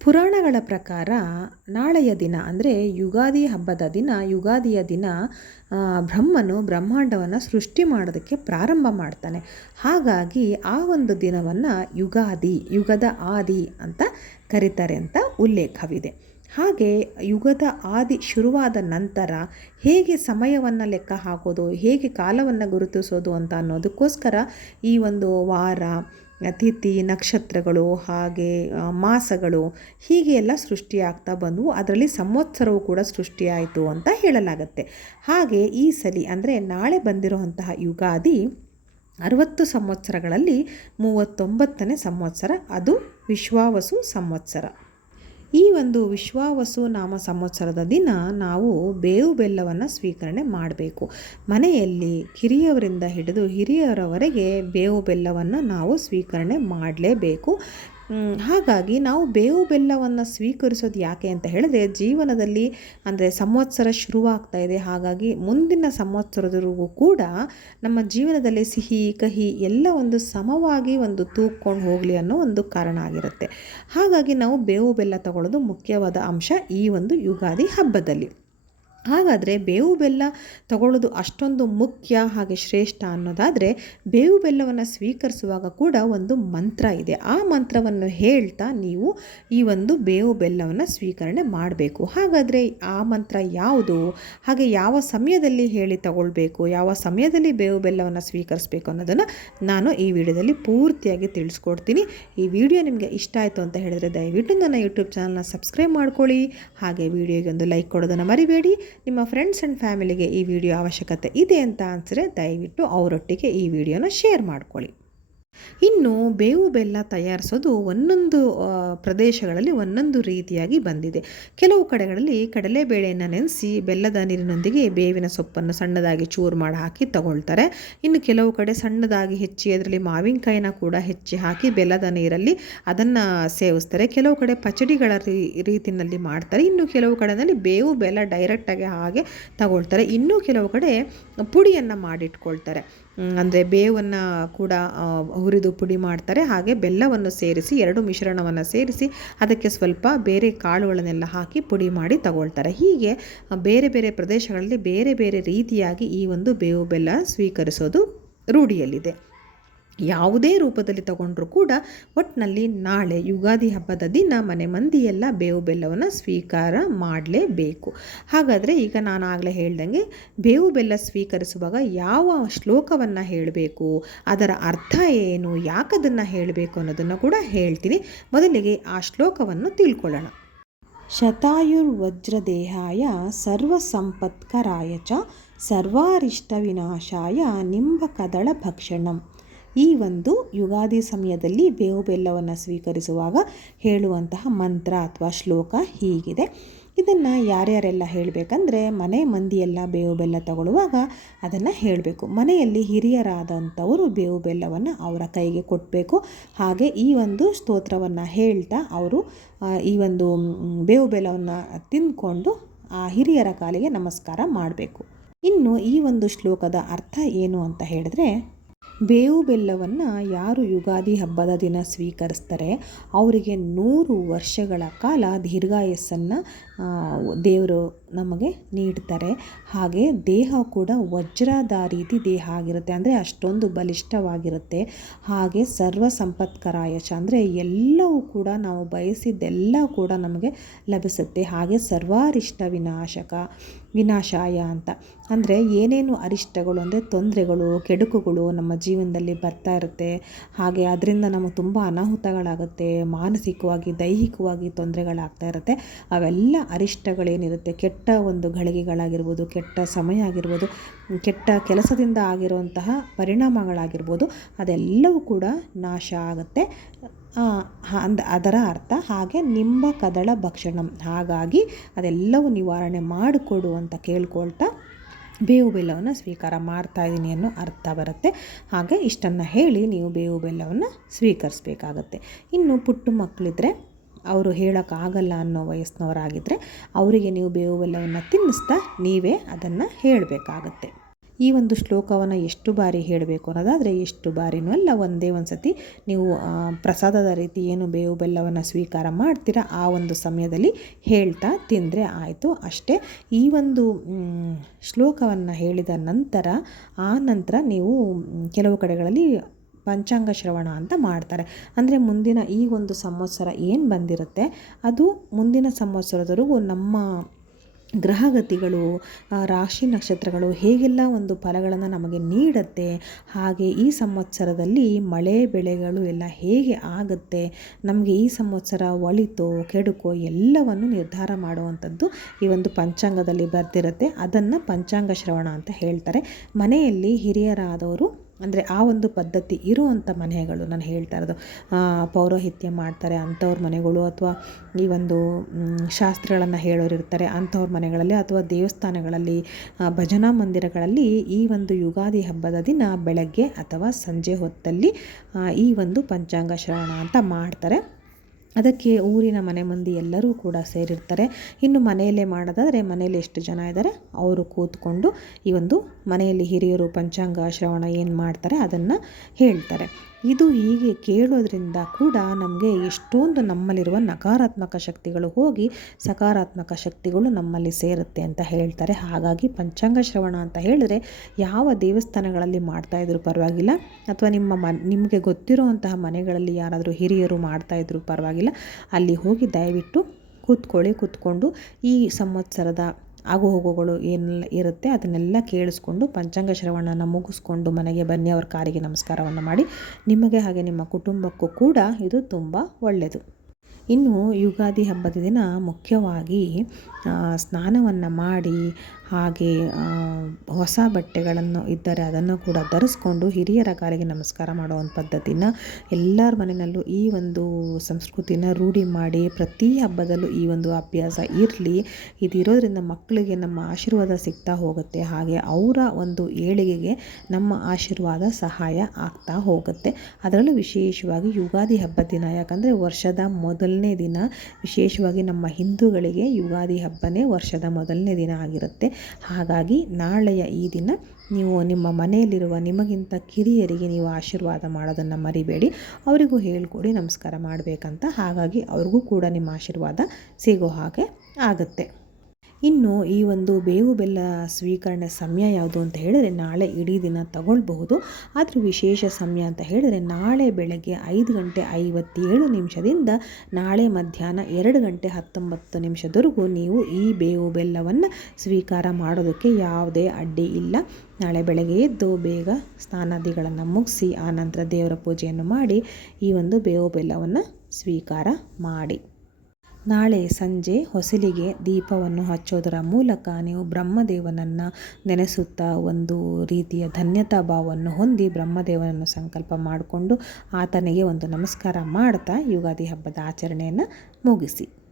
ಪುರಾಣಗಳ ಪ್ರಕಾರ ನಾಳೆಯ ದಿನ ಅಂದರೆ ಯುಗಾದಿ ಹಬ್ಬದ ದಿನ, ಯುಗಾದಿಯ ದಿನ ಬ್ರಹ್ಮನು ಬ್ರಹ್ಮಾಂಡವನ್ನು ಸೃಷ್ಟಿ ಮಾಡೋದಕ್ಕೆ ಪ್ರಾರಂಭ ಮಾಡ್ತಾನೆ. ಹಾಗಾಗಿ ಆ ಒಂದು ದಿನವನ್ನು ಯುಗಾದಿ, ಯುಗದ ಆದಿ ಅಂತ ಕರೀತಾರೆ ಅಂತ ಉಲ್ಲೇಖವಿದೆ. ಹಾಗೆ ಯುಗದ ಆದಿ ಶುರುವಾದ ನಂತರ ಹೇಗೆ ಸಮಯವನ್ನು ಲೆಕ್ಕ ಹಾಕೋದು, ಹೇಗೆ ಕಾಲವನ್ನು ಗುರುತಿಸೋದು ಅಂತ ಅನ್ನೋದಕ್ಕೋಸ್ಕರ ಈ ಒಂದು ವಾರ, ತಿಥಿ, ನಕ್ಷತ್ರಗಳು, ಹಾಗೆ ಮಾಸಗಳು ಹೀಗೆ ಎಲ್ಲ ಸೃಷ್ಟಿಯಾಗ್ತಾ ಬಂದವು. ಅದರಲ್ಲಿ ಸಂವತ್ಸರವು ಕೂಡ ಸೃಷ್ಟಿಯಾಯಿತು ಅಂತ ಹೇಳಲಾಗತ್ತೆ. ಹಾಗೆ ಈ ಸಲಿ ಅಂದರೆ ನಾಳೆ ಬಂದಿರುವಂತಹ ಯುಗಾದಿ 60 ಸಂವತ್ಸರಗಳಲ್ಲಿ 39ನೇ ಸಂವತ್ಸರ, ಅದು ವಿಶ್ವಾವಸು ಸಂವತ್ಸರ. ಈ ಒಂದು ವಿಶ್ವಾವಸು ನಾಮ ಸಂವತ್ಸರದ ದಿನ ನಾವು ಬೇವು ಬೆಲ್ಲವನ್ನು ಸ್ವೀಕರಣೆ ಮಾಡಬೇಕು. ಮನೆಯಲ್ಲಿ ಕಿರಿಯವರಿಂದ ಹಿಡಿದು ಹಿರಿಯರವರೆಗೆ ಬೇವು ಬೆಲ್ಲವನ್ನು ನಾವು ಸ್ವೀಕರಣೆ ಮಾಡಲೇಬೇಕು. ಹಾಗಾಗಿ ನಾವು ಬೇವು ಬೆಲ್ಲವನ್ನು ಸ್ವೀಕರಿಸೋದು ಯಾಕೆ ಅಂತ ಹೇಳಿದ್ರೆ, ಜೀವನದಲ್ಲಿ ಅಂದರೆ ಸಂವತ್ಸರ ಶುರುವಾಗ್ತಾ ಇದೆ. ಹಾಗಾಗಿ ಮುಂದಿನ ಸಂವತ್ಸರದವರೆಗೂ ಕೂಡ ನಮ್ಮ ಜೀವನದಲ್ಲಿ ಸಿಹಿ ಕಹಿ ಎಲ್ಲ ಒಂದು ಸಮವಾಗಿ ಒಂದು ತೂಕೊಂಡು ಹೋಗಲಿ ಅನ್ನೋ ಒಂದು ಕಾರಣ ಆಗಿರುತ್ತೆ. ಹಾಗಾಗಿ ನಾವು ಬೇವು ಬೆಲ್ಲ ತಗೊಳ್ಳೋದು ಮುಖ್ಯವಾದ ಅಂಶ ಈ ಒಂದು ಯುಗಾದಿ ಹಬ್ಬದಲ್ಲಿ. ಹಾಗಾದರೆ ಬೇವು ಬೆಲ್ಲ ತಗೊಳ್ಳೋದು ಅಷ್ಟೊಂದು ಮುಖ್ಯ ಹಾಗೆ ಶ್ರೇಷ್ಠ ಅನ್ನೋದಾದರೆ, ಬೇವು ಬೆಲ್ಲವನ್ನು ಸ್ವೀಕರಿಸುವಾಗ ಕೂಡ ಒಂದು ಮಂತ್ರ ಇದೆ. ಆ ಮಂತ್ರವನ್ನು ಹೇಳ್ತಾ ನೀವು ಈ ಒಂದು ಬೇವು ಬೆಲ್ಲವನ್ನು ಸ್ವೀಕರಣೆ ಮಾಡಬೇಕು. ಹಾಗಾದರೆ ಆ ಮಂತ್ರ ಯಾವುದು, ಹಾಗೆ ಯಾವ ಸಮಯದಲ್ಲಿ ಹೇಳಿ ತಗೊಳ್ಬೇಕು, ಯಾವ ಸಮಯದಲ್ಲಿ ಬೇವು ಬೆಲ್ಲವನ್ನು ಸ್ವೀಕರಿಸಬೇಕು ಅನ್ನೋದನ್ನು ನಾನು ಈ ವಿಡಿಯೋದಲ್ಲಿ ಪೂರ್ತಿಯಾಗಿ ತಿಳಿಸ್ಕೊಡ್ತೀನಿ. ಈ ವಿಡಿಯೋ ನಿಮಗೆ ಇಷ್ಟ ಆಯಿತು ಅಂತ ಹೇಳಿದರೆ ದಯವಿಟ್ಟು ನನ್ನ ಯೂಟ್ಯೂಬ್ ಚಾನಲ್ನ ಸಬ್ಸ್ಕ್ರೈಬ್ ಮಾಡ್ಕೊಳ್ಳಿ. ಹಾಗೆ ವಿಡಿಯೋಗೆ ಒಂದು ಲೈಕ್ ಕೊಡೋದನ್ನು ಮರಿಬೇಡಿ. ನಿಮ್ಮ ಫ್ರೆಂಡ್ಸ್ ಆ್ಯಂಡ್ ಫ್ಯಾಮಿಲಿಗೆ ಈ ವಿಡಿಯೋ ಅವಶ್ಯಕತೆ ಇದೆ ಅಂತ ಅನಿಸಿದ್ರೆ ದಯವಿಟ್ಟು ಅವರೊಟ್ಟಿಗೆ ಈ ವಿಡಿಯೋನ ಶೇರ್ ಮಾಡ್ಕೊಳ್ಳಿ. ಇನ್ನು ಬೇವು ಬೆಲ್ಲ ತಯಾರಿಸೋದು ಒಂದೊಂದು ಪ್ರದೇಶಗಳಲ್ಲಿ ಒಂದೊಂದು ರೀತಿಯಾಗಿ ಬಂದಿದೆ. ಕೆಲವು ಕಡೆಗಳಲ್ಲಿ ಕಡಲೆಬೇಳೆಯನ್ನು ನೆನೆಸಿ ಬೆಲ್ಲದ ನೀರಿನೊಂದಿಗೆ ಬೇವಿನ ಸೊಪ್ಪನ್ನು ಸಣ್ಣದಾಗಿ ಚೂರು ಮಾಡಿ ಹಾಕಿ ತಗೊಳ್ತಾರೆ. ಇನ್ನು ಕೆಲವು ಕಡೆ ಸಣ್ಣದಾಗಿ ಹೆಚ್ಚಿ ಅದರಲ್ಲಿ ಮಾವಿನಕಾಯಿನ ಕೂಡ ಹೆಚ್ಚಿ ಹಾಕಿ ಬೆಲ್ಲದ ನೀರಲ್ಲಿ ಅದನ್ನು ಸೇವಿಸ್ತಾರೆ. ಕೆಲವು ಕಡೆ ಪಚಡಿಗಳ ರೀತಿಯಲ್ಲಿ ಮಾಡ್ತಾರೆ. ಇನ್ನು ಕೆಲವು ಕಡೆಯಲ್ಲಿ ಬೇವು ಬೆಲ್ಲ ಡೈರೆಕ್ಟಾಗಿ ಹಾಗೆ ತಗೊಳ್ತಾರೆ. ಇನ್ನೂ ಕೆಲವು ಕಡೆ ಪುಡಿಯನ್ನು ಮಾಡಿಟ್ಕೊಳ್ತಾರೆ. ಅಂದರೆ ಬೇವನ್ನು ಕೂಡ ಹುರಿದು ಪುಡಿ ಮಾಡ್ತಾರೆ. ಹಾಗೆ ಬೆಲ್ಲವನ್ನು ಸೇರಿಸಿ ಎರಡು ಮಿಶ್ರಣವನ್ನು ಸೇರಿಸಿ ಅದಕ್ಕೆ ಸ್ವಲ್ಪ ಬೇರೆ ಕಾಳುಗಳನ್ನೆಲ್ಲ ಹಾಕಿ ಪುಡಿ ಮಾಡಿ ತಗೊಳ್ತಾರೆ. ಹೀಗೆ ಬೇರೆ ಬೇರೆ ಪ್ರದೇಶಗಳಲ್ಲಿ ಬೇರೆ ಬೇರೆ ರೀತಿಯಾಗಿ ಈ ಒಂದು ಬೇವು ಬೆಲ್ಲ ಸ್ವೀಕರಿಸೋದು ರೂಢಿಯಲ್ಲಿದೆ. ಯಾವುದೇ ರೂಪದಲ್ಲಿ ತಗೊಂಡ್ರೂ ಕೂಡ ಒಟ್ಟಿನಲ್ಲಿ ನಾಳೆ ಯುಗಾದಿ ಹಬ್ಬದ ದಿನ ಮನೆ ಮಂದಿಯೆಲ್ಲ ಬೇವು ಬೆಲ್ಲವನ್ನು ಸ್ವೀಕಾರ ಮಾಡಲೇಬೇಕು. ಹಾಗಾದರೆ ಈಗ ನಾನು ಆಗಲೇ ಹೇಳ್ದಂಗೆ ಬೇವು ಬೆಲ್ಲ ಸ್ವೀಕರಿಸುವಾಗ ಯಾವ ಶ್ಲೋಕವನ್ನು ಹೇಳಬೇಕು, ಅದರ ಅರ್ಥ ಏನು, ಯಾಕದನ್ನು ಹೇಳಬೇಕು ಅನ್ನೋದನ್ನು ಕೂಡ ಹೇಳ್ತೀನಿ. ಮೊದಲಿಗೆ ಆ ಶ್ಲೋಕವನ್ನು ತಿಳ್ಕೊಳ್ಳೋಣ. ಶತಾಯುರ್ವಜ್ರದೇಹಾಯ ಸರ್ವಸಂಪತ್ಕರಾಯ ಚ ಸರ್ವಾರಿಷ್ಟ ವಿನಾಶಾಯ ನಿಂಬಕದಳ ಭಕ್ಷಣಂ. ಈ ಒಂದು ಯುಗಾದಿ ಸಮಯದಲ್ಲಿ ಬೇವು ಬೆಲ್ಲವನ್ನು ಸ್ವೀಕರಿಸುವಾಗ ಹೇಳುವಂತಹ ಮಂತ್ರ ಅಥವಾ ಶ್ಲೋಕ ಹೀಗಿದೆ. ಇದನ್ನು ಯಾರ್ಯಾರೆಲ್ಲ ಹೇಳಬೇಕಂದ್ರೆ, ಮನೆ ಮಂದಿಯೆಲ್ಲ ಬೇವು ಬೆಲ್ಲ ತಗೊಳ್ಳುವಾಗ ಅದನ್ನು ಹೇಳಬೇಕು. ಮನೆಯಲ್ಲಿ ಹಿರಿಯರಾದಂಥವರು ಬೇವು ಬೆಲ್ಲವನ್ನು ಅವರ ಕೈಗೆ ಕೊಡಬೇಕು. ಹಾಗೆ ಈ ಒಂದು ಸ್ತೋತ್ರವನ್ನು ಹೇಳ್ತಾ ಅವರು ಈ ಒಂದು ಬೇವು ಬೆಲ್ಲವನ್ನು ತಿಂದ್ಕೊಂಡು ಆ ಹಿರಿಯರ ಕಾಲಿಗೆ ನಮಸ್ಕಾರ ಮಾಡಬೇಕು. ಇನ್ನು ಈ ಒಂದು ಶ್ಲೋಕದ ಅರ್ಥ ಏನು ಅಂತ ಹೇಳಿದ್ರೆ, ಬೇವು ಬೆಲ್ಲವನ್ನು ಯಾರು ಯುಗಾದಿ ಹಬ್ಬದ ದಿನ ಸ್ವೀಕರಿಸ್ತಾರೆ ಅವರಿಗೆ 100 ವರ್ಷಗಳ ಕಾಲ ದೀರ್ಘಾಯಸ್ಸನ್ನು ದೇವರು ನಮಗೆ ನೀಡ್ತಾರೆ. ಹಾಗೆ ದೇಹ ಕೂಡ ವಜ್ರದ ರೀತಿ ದೇಹ ಆಗಿರುತ್ತೆ, ಅಂದರೆ ಅಷ್ಟೊಂದು ಬಲಿಷ್ಠವಾಗಿರುತ್ತೆ. ಹಾಗೆ ಸರ್ವ ಸಂಪತ್ಕರಾಯಚ ಅಂದರೆ ಎಲ್ಲವೂ ಕೂಡ ನಾವು ಬಯಸಿದ್ದೆಲ್ಲ ಕೂಡ ನಮಗೆ ಲಭಿಸುತ್ತೆ. ಹಾಗೆ ಸರ್ವಾರಿಷ್ಟ ವಿನಾಶಾಯ ಅಂತ ಅಂದರೆ ಏನೇನು ಅರಿಷ್ಟಗಳು ಅಂದರೆ ತೊಂದರೆಗಳು, ಕೆಡುಕುಗಳು ನಮ್ಮ ಜೀವನದಲ್ಲಿ ಬರ್ತಾ ಇರುತ್ತೆ. ಹಾಗೆ ಅದರಿಂದ ನಮಗೆ ತುಂಬ ಅನಾಹುತಗಳಾಗುತ್ತೆ, ಮಾನಸಿಕವಾಗಿ ದೈಹಿಕವಾಗಿ ತೊಂದರೆಗಳಾಗ್ತಾ ಇರುತ್ತೆ. ಅವೆಲ್ಲ ಅರಿಷ್ಟಗಳೇನಿರುತ್ತೆ, ಕೆಟ್ಟ ಒಂದು ಗಳಿಗೆಗಳಾಗಿರ್ಬೋದು, ಕೆಟ್ಟ ಸಮಯ ಆಗಿರ್ಬೋದು, ಕೆಟ್ಟ ಕೆಲಸದಿಂದ ಆಗಿರುವಂತಹ ಪರಿಣಾಮಗಳಾಗಿರ್ಬೋದು, ಅದೆಲ್ಲವೂ ಕೂಡ ನಾಶ ಆಗುತ್ತೆ ಅದರ ಅರ್ಥ. ಹಾಗೆ ನಿಂಬ ಕದಳ ಭಕ್ಷಣಂ, ಹಾಗಾಗಿ ಅದೆಲ್ಲವೂ ನಿವಾರಣೆ ಮಾಡಿಕೊಡು ಅಂತ ಕೇಳ್ಕೊಳ್ತಾ ಬೇವು ಬೆಲ್ಲವನ್ನು ಸ್ವೀಕಾರ ಮಾಡ್ತಾ ಇದ್ದೀನಿ ಅನ್ನೋ ಅರ್ಥ ಬರುತ್ತೆ. ಹಾಗೆ ಇಷ್ಟನ್ನು ಹೇಳಿ ನೀವು ಬೇವು ಬೆಲ್ಲವನ್ನು ಸ್ವೀಕರಿಸಬೇಕಾಗತ್ತೆ. ಇನ್ನು ಪುಟ್ಟ ಮಕ್ಕಳಿದ್ರೆ, ಅವರು ಹೇಳೋಕ್ಕಾಗಲ್ಲ ಅನ್ನೋ ವಯಸ್ಸಿನವರಾಗಿದ್ದರೆ ಅವರಿಗೆ ನೀವು ಬೇವು ಬೆಲ್ಲವನ್ನು ತಿನ್ನಿಸ್ತಾ ನೀವೇ ಅದನ್ನು ಹೇಳಬೇಕಾಗತ್ತೆ. ಈ ಒಂದು ಶ್ಲೋಕವನ್ನು ಎಷ್ಟು ಬಾರಿ ಹೇಳಬೇಕು ಅನ್ನೋದಾದರೆ ಎಷ್ಟು ಬಾರಿನೂ ಅಲ್ಲ, ಒಂದೇ ಒಂದು ಸತಿ ನೀವು ಪ್ರಸಾದದ ರೀತಿ ಏನು ಬೇವು ಬೆಲ್ಲವನ್ನು ಸ್ವೀಕಾರ ಮಾಡ್ತೀರಾ ಆ ಒಂದು ಸಮಯದಲ್ಲಿ ಹೇಳ್ತಾ ತಿಂದರೆ ಆಯಿತು ಅಷ್ಟೇ. ಈ ಒಂದು ಶ್ಲೋಕವನ್ನು ಹೇಳಿದ ನಂತರ ನೀವು ಕೆಲವು ಕಡೆಗಳಲ್ಲಿ ಪಂಚಾಂಗ ಶ್ರವಣ ಅಂತ ಮಾಡ್ತಾರೆ. ಅಂದರೆ ಮುಂದಿನ ಈ ಒಂದು ಸಂವತ್ಸರ ಏನು ಬಂದಿರುತ್ತೆ ಅದು ಮುಂದಿನ ಸಂವತ್ಸರದವರೆಗೂ ನಮ್ಮ ಗ್ರಹಗತಿಗಳು, ರಾಶಿ ನಕ್ಷತ್ರಗಳು ಹೇಗೆಲ್ಲ ಒಂದು ಫಲಗಳನ್ನು ನಮಗೆ ನೀಡುತ್ತೆ, ಹಾಗೆ ಈ ಸಂವತ್ಸರದಲ್ಲಿ ಮಳೆ ಬೆಳೆಗಳು ಎಲ್ಲ ಹೇಗೆ ಆಗುತ್ತೆ, ನಮಗೆ ಈ ಸಂವತ್ಸರ ಒಳಿತೋ ಕೆಡುಕೋ ಎಲ್ಲವನ್ನು ನಿರ್ಧಾರ ಮಾಡುವಂಥದ್ದು ಈ ಒಂದು ಪಂಚಾಂಗದಲ್ಲಿ ಬರ್ತಿರುತ್ತೆ. ಅದನ್ನು ಪಂಚಾಂಗ ಶ್ರವಣ ಅಂತ ಹೇಳ್ತಾರೆ. ಮನೆಯಲ್ಲಿ ಹಿರಿಯರಾದವರು ಅಂದರೆ ಆ ಒಂದು ಪದ್ಧತಿ ಇರುವಂಥ ಮನೆಗಳು ನಾನು ಹೇಳ್ತಾ ಇರೋದು, ಪೌರೋಹಿತ್ಯ ಮಾಡ್ತಾರೆ ಅಂಥವ್ರ ಮನೆಗಳು, ಅಥವಾ ಈ ಒಂದು ಶಾಸ್ತ್ರಗಳನ್ನು ಹೇಳೋರು ಇರ್ತಾರೆ ಅಂಥವ್ರ ಮನೆಗಳಲ್ಲಿ, ಅಥವಾ ದೇವಸ್ಥಾನಗಳಲ್ಲಿ, ಭಜನಾ ಮಂದಿರಗಳಲ್ಲಿ ಈ ಒಂದು ಯುಗಾದಿ ಹಬ್ಬದ ದಿನ ಬೆಳಗ್ಗೆ ಅಥವಾ ಸಂಜೆ ಹೊತ್ತಲ್ಲಿ ಈ ಒಂದು ಪಂಚಾಂಗ ಶ್ರವಣ ಅಂತ ಮಾಡ್ತಾರೆ. ಅದಕ್ಕೆ ಊರಿನ ಮನೆ ಮಂದಿ ಎಲ್ಲರೂ ಕೂಡ ಸೇರಿರ್ತಾರೆ. ಇನ್ನು ಮನೆಯಲ್ಲೇ ಮಾಡೋದಾದರೆ ಮನೆಯಲ್ಲಿ ಎಷ್ಟು ಜನ ಇದ್ದಾರೆ ಅವರು ಕೂತ್ಕೊಂಡು ಈ ಒಂದು ಮನೆಯಲ್ಲಿ ಹಿರಿಯರು ಪಂಚಾಂಗ ಶ್ರವಣ ಏನು ಮಾಡ್ತಾರೆ ಅದನ್ನು ಹೇಳ್ತಾರೆ. ಇದು ಹೀಗೆ ಕೇಳೋದ್ರಿಂದ ಕೂಡ ನಮಗೆ ಎಷ್ಟೊಂದು ನಮ್ಮಲ್ಲಿರುವ ನಕಾರಾತ್ಮಕ ಶಕ್ತಿಗಳು ಹೋಗಿ ಸಕಾರಾತ್ಮಕ ಶಕ್ತಿಗಳು ನಮ್ಮಲ್ಲಿ ಸೇರುತ್ತೆ ಅಂತ ಹೇಳ್ತಾರೆ. ಹಾಗಾಗಿ ಪಂಚಾಂಗ ಶ್ರವಣ ಅಂತ ಹೇಳಿದ್ರೆ ಯಾವ ದೇವಸ್ಥಾನಗಳಲ್ಲಿ ಮಾಡ್ತಾಯಿದ್ರು ಪರವಾಗಿಲ್ಲ, ಅಥವಾ ನಿಮಗೆ ಗೊತ್ತಿರುವಂತಹ ಮನೆಗಳಲ್ಲಿ ಯಾರಾದರೂ ಹಿರಿಯರು ಮಾಡ್ತಾಯಿದ್ರು ಪರವಾಗಿಲ್ಲ, ಅಲ್ಲಿ ಹೋಗಿ ದಯವಿಟ್ಟು ಕೂತ್ಕೊಂಡು ಈ ಸಂವತ್ಸರದ ಆಗು ಹೋಗುಗಳು ಏನೆಲ್ಲ ಇರುತ್ತೆ ಅದನ್ನೆಲ್ಲ ಕೇಳಿಸ್ಕೊಂಡು ಪಂಚಾಂಗ ಶ್ರವಣನ ಮುಗಿಸ್ಕೊಂಡು ಮನೆಗೆ ಬನ್ನಿ. ಅವ್ರ ಕಾರಿಗೆ ನಮಸ್ಕಾರವನ್ನು ಮಾಡಿ. ನಿಮಗೆ ಹಾಗೆ ನಿಮ್ಮ ಕುಟುಂಬಕ್ಕೂ ಕೂಡ ಇದು ತುಂಬ ಒಳ್ಳೆಯದು. ಇನ್ನು ಯುಗಾದಿ ಹಬ್ಬದ ದಿನ ಮುಖ್ಯವಾಗಿ ಸ್ನಾನವನ್ನು ಮಾಡಿ, ಹಾಗೆ ಹೊಸ ಬಟ್ಟೆಗಳನ್ನು ಇದ್ದರೆ ಅದನ್ನು ಕೂಡ ಧರಿಸ್ಕೊಂಡು ಹಿರಿಯರ ಕಾಲಿಗೆ ನಮಸ್ಕಾರ ಮಾಡುವಂಥ ಪದ್ಧತಿನ ಎಲ್ಲರ ಮನೆಯಲ್ಲೂ ಈ ಒಂದು ಸಂಸ್ಕೃತಿನ ರೂಢಿ ಮಾಡಿ ಪ್ರತಿ ಹಬ್ಬದಲ್ಲೂ ಈ ಒಂದು ಅಭ್ಯಾಸ ಇರಲಿ. ಇದಿರೋದ್ರಿಂದ ಮಕ್ಕಳಿಗೆ ನಮ್ಮ ಆಶೀರ್ವಾದ ಸಿಗ್ತಾ ಹೋಗುತ್ತೆ, ಹಾಗೆ ಅವರ ಒಂದು ಏಳಿಗೆಗೆ ನಮ್ಮ ಆಶೀರ್ವಾದ ಸಹಾಯ ಆಗ್ತಾ ಹೋಗುತ್ತೆ. ಅದರಲ್ಲೂ ವಿಶೇಷವಾಗಿ ಯುಗಾದಿ ಹಬ್ಬದ ದಿನ, ಯಾಕಂದರೆ ವರ್ಷದ ಮೊದಲನೇ ದಿನ, ವಿಶೇಷವಾಗಿ ನಮ್ಮ ಹಿಂದೂಗಳಿಗೆ ಯುಗಾದಿ ಹಬ್ಬನೇ ವರ್ಷದ ಮೊದಲನೇ ದಿನ ಆಗಿರುತ್ತೆ. ಹಾಗಾಗಿ ನಾಳೆಯ ಈ ದಿನ ನೀವು ನಿಮ್ಮ ಮನೆಯಲ್ಲಿರುವ ನಿಮಗಿಂತ ಕಿರಿಯರಿಗೆ ನೀವು ಆಶೀರ್ವಾದ ಮಾಡೋದನ್ನು ಮರಿಬೇಡಿ. ಅವರಿಗೂ ಹೇಳ್ಕೊಡಿ ನಮಸ್ಕಾರ ಮಾಡಬೇಕಂತ. ಹಾಗಾಗಿ ಅವ್ರಿಗೂ ಕೂಡ ನಿಮ್ಮ ಆಶೀರ್ವಾದ ಸಿಗೋ ಹಾಗೆ ಆಗುತ್ತೆ. ಇನ್ನು ಈ ಒಂದು ಬೇವು ಬೆಲ್ಲ ಸ್ವೀಕರಣೆ ಸಮಯ ಯಾವುದು ಅಂತ ಹೇಳಿದರೆ ನಾಳೆ ಇಡೀ ದಿನ ತಗೊಳ್ಬಹುದು. ಆದರೆ ವಿಶೇಷ ಸಮಯ ಅಂತ ಹೇಳಿದರೆ ನಾಳೆ ಬೆಳಗ್ಗೆ 5:57 ನಾಳೆ ಮಧ್ಯಾಹ್ನ 2:19 ನೀವು ಈ ಬೇವು ಬೆಲ್ಲವನ್ನು ಸ್ವೀಕಾರ ಮಾಡೋದಕ್ಕೆ ಯಾವುದೇ ಅಡ್ಡಿ ಇಲ್ಲ. ನಾಳೆ ಬೆಳಗ್ಗೆ ಎದ್ದು ಬೇಗ ಸ್ನಾನಾದಿಗಳನ್ನು ಮುಗಿಸಿ ಆನಂತರ ದೇವರ ಪೂಜೆಯನ್ನು ಮಾಡಿ ಈ ಒಂದು ಬೇವು ಬೆಲ್ಲವನ್ನು ಸ್ವೀಕಾರ ಮಾಡಿ. ನಾಳೆ ಸಂಜೆ ಹೊಸಲಿಗೆ ದೀಪವನ್ನು ಹಚ್ಚೋದರ ಮೂಲಕ ನೀವು ಬ್ರಹ್ಮದೇವನನ್ನು ನೆನೆಸುತ್ತಾ ಒಂದು ರೀತಿಯ ಧನ್ಯತಾ ಭಾವವನ್ನು ಹೊಂದಿ ಬ್ರಹ್ಮದೇವನನ್ನು ಸಂಕಲ್ಪ ಮಾಡಿಕೊಂಡು ಆತನಿಗೆ ಒಂದು ನಮಸ್ಕಾರ ಮಾಡ್ತಾ ಯುಗಾದಿ ಹಬ್ಬದ ಆಚರಣೆಯನ್ನು ಮುಗಿಸಿ.